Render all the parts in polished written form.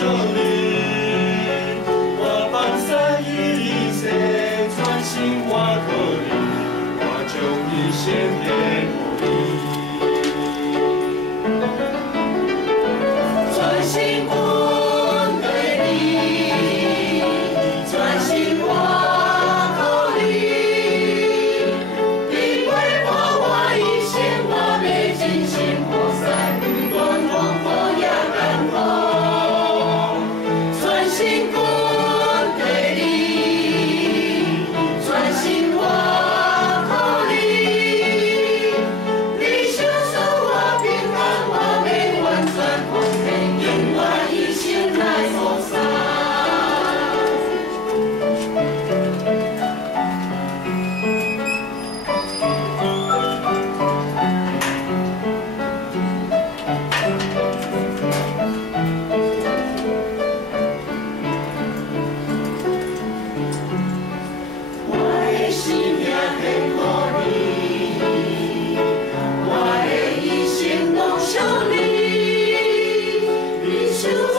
胜利，我放下一切，专心我可以，我就一心给我专心我对你，专心我可以，因为我一心我没尽心活塞，光光火也干透，专心我对你，专心我可以，你享受我平安，我没完全奉献，因我一心来受伤。我的心也很可你，我的一心拢想你，你是我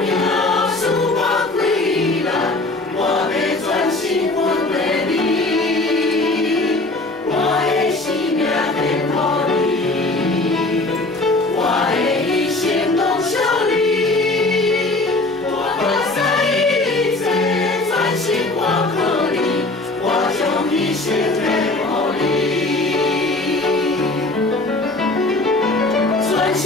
命，是我归来，我要专心分给你，我的心也很可你，我的一心拢想你，我放下一切，专心我可以，我将一生给你，专心。